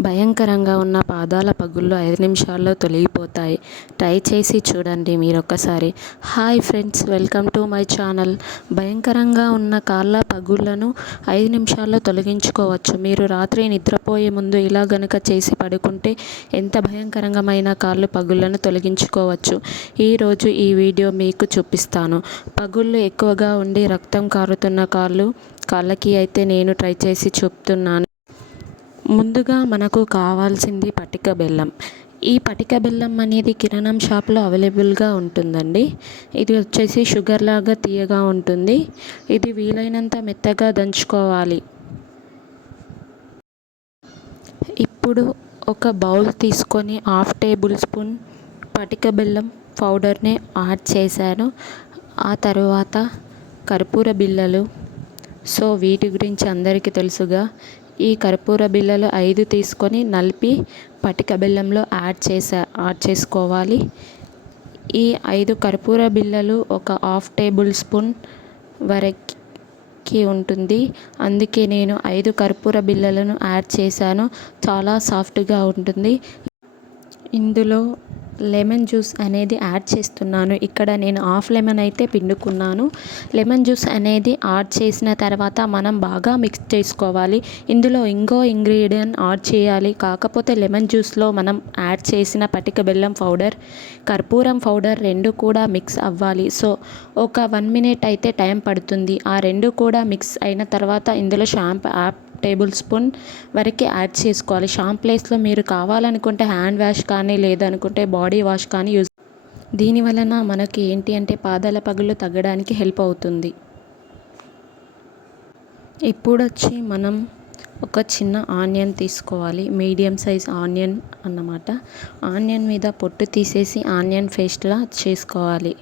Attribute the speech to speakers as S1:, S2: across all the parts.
S1: భయంకరంగా ఉన్న పాదాల పగుళ్ళు ఐదు నిమిషాల్లో తొలగిపోతాయి. ట్రై చేసి చూడండి మీరొక్కసారి. Hi friends welcome to my channel. భయంకరంగా ఉన్న కాళ్ళ పగుళ్ళను ఐదు నిమిషాల్లో తొలగించుకోవచ్చు. మీరు రాత్రి నిద్రపోయే ముందు ఇలా గనుక చేసి పడుకుంటే ఎంత భయంకరంగమైన కాళ్ళు పగుళ్ళను తొలగించుకోవచ్చు. ఈరోజు ఈ వీడియో మీకు చూపిస్తాను. పగుళ్ళు ఎక్కువగా ఉండి రక్తం కారుతున్న కాళ్ళు కాళ్ళకి అయితే నేను ట్రై చేసి చూపుతున్నాను. ముందుగా మనకు కావాల్సింది పటిక బెల్లం. ఈ పటిక బెల్లం అనేది కిరాణం షాప్లో అవైలబుల్గా ఉంటుందండి. ఇది వచ్చేసి షుగర్ లాగా తీయగా ఉంటుంది. ఇది వీలైనంత మెత్తగా దంచుకోవాలి. ఇప్పుడు ఒక బౌల్ తీసుకొని హాఫ్ టేబుల్ స్పూన్ పటిక బెల్లం పౌడర్ని యాడ్ చేశాను. ఆ తర్వాత కర్పూర బిళ్ళలు. సో వీటి గురించి అందరికీ తెలుసుగా. ఈ కర్పూర బిళ్ళలు ఐదు తీసుకొని నలిపి పటిక బెల్లంలో యాడ్ చేసా యాడ్ చేసుకోవాలి. ఈ ఐదు కర్పూర బిళ్ళలు ఒక హాఫ్ టేబుల్ స్పూన్ వరకు ఉంటుంది. అందుకే నేను ఐదు కర్పూర బిళ్ళలను యాడ్ చేశాను. చాలా సాఫ్ట్గా ఉంటుంది. ఇందులో లెమన్ జ్యూస్ అనేది యాడ్ చేస్తున్నాను. ఇక్కడ నేను హాఫ్ లెమన్ అయితే పిండుకున్నాను. లెమన్ జ్యూస్ అనేది యాడ్ చేసిన తర్వాత మనం బాగా మిక్స్ చేసుకోవాలి. ఇందులో ఇంకో ఇంగ్రీడియంట్ యాడ్ చేయాలి. కాకపోతే లెమన్ జ్యూస్లో మనం యాడ్ చేసిన పటిక బెల్లం పౌడర్ కర్పూరం పౌడర్ రెండు కూడా మిక్స్ అవ్వాలి. సో ఒక వన్ మినిట్ అయితే టైం పడుతుంది. ఆ రెండు కూడా మిక్స్ అయిన తర్వాత ఇందులో షాంపూ యాప్ టేబుల్ స్పూన్ వరకు యాడ్ చేసుకోవాలి. షాంప్ ప్లేస్లో మీరు కావాలనుకుంటే హ్యాండ్ వాష్ కానీ లేదనుకుంటే బాడీ వాష్ కానీ యూజ్ దీని వలన మనకి ఏంటి అంటే పాదాల పగులు తగ్గడానికి హెల్ప్ అవుతుంది. ఇప్పుడు వచ్చి మనం ఒక చిన్న ఆనియన్ తీసుకోవాలి. మీడియం సైజ్ ఆనియన్ అన్నమాట. ఆనియన్ మీద పొట్టు తీసేసి ఆనియన్ పేస్ట్లా చేసుకోవాలి.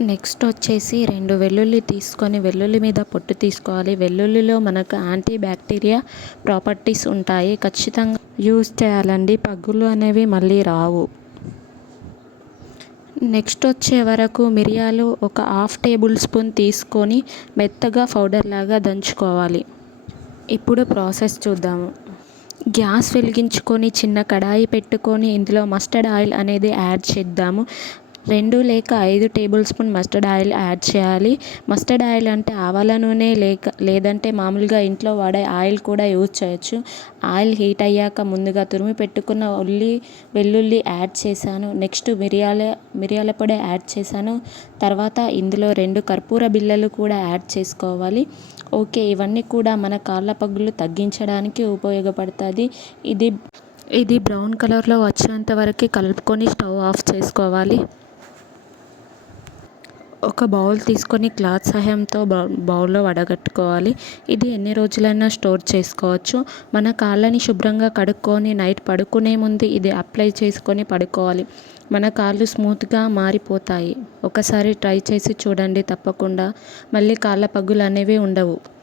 S1: నెక్స్ట్ వచ్చేసి రెండు వెల్లుల్లి తీసుకొని వెల్లుల్లి మీద పొట్టు తీసుకోవాలి. వెల్లుల్లిలో మనకు యాంటీ బ్యాక్టీరియా ప్రాపర్టీస్ ఉంటాయి. ఖచ్చితంగా యూజ్ చేయాలండి. పగ్గులు అనేవి మళ్ళీ రావు. నెక్స్ట్ వచ్చే వరకు మిరియాలు ఒక హాఫ్ టేబుల్ స్పూన్ తీసుకొని మెత్తగా పౌడర్ లాగా దంచుకోవాలి. ఇప్పుడు ప్రాసెస్ చూద్దాము. గ్యాస్ వెలిగించుకొని చిన్న కడాయి పెట్టుకొని ఇందులో మస్టర్డ్ ఆయిల్ అనేది యాడ్ చేద్దాము. రెండు లేక ఐదు table spoon mustard oil add చేయాలి. మస్టర్డ్ ఆయిల్ అంటే ఆవాల నూనె లేక లేదంటే మామూలుగా ఇంట్లో వాడే ఆయిల్ కూడా యూజ్ చేయొచ్చు. ఆయిల్ హీట్ అయ్యాక ముందుగా తురిమి పెట్టుకున్న ఉల్లి వెల్లుల్లి యాడ్ చేశాను. నెక్స్ట్ మిరియాల మిరియాల పొడి యాడ్ చేశాను. తర్వాత ఇందులో రెండు కర్పూర బిళ్ళలు కూడా యాడ్ చేసుకోవాలి. ఓకే ఇవన్నీ కూడా మన కాళ్ళ పగులు తగ్గించడానికి ఉపయోగపడుతుంది. ఇది ఇది బ్రౌన్ కలర్లో వచ్చేంత వరకు కలుపుకొని స్టవ్ ఆఫ్ చేసుకోవాలి. ఒక బౌల్ తీసుకొని క్లాత్ సహాయంతో బౌల్లో వడగట్టుకోవాలి. ఇది ఎన్ని రోజులైనా స్టోర్ చేసుకోవచ్చు. మన కాళ్ళని శుభ్రంగా కడుక్కొని నైట్ పడుకునే ముందు ఇది అప్లై చేసుకొని పడుకోవాలి. మన కాళ్ళు స్మూత్గా మారిపోతాయి. ఒకసారి ట్రై చేసి చూడండి తప్పకుండా. మళ్ళీ కాళ్ళ పగులు అనేవి ఉండవు.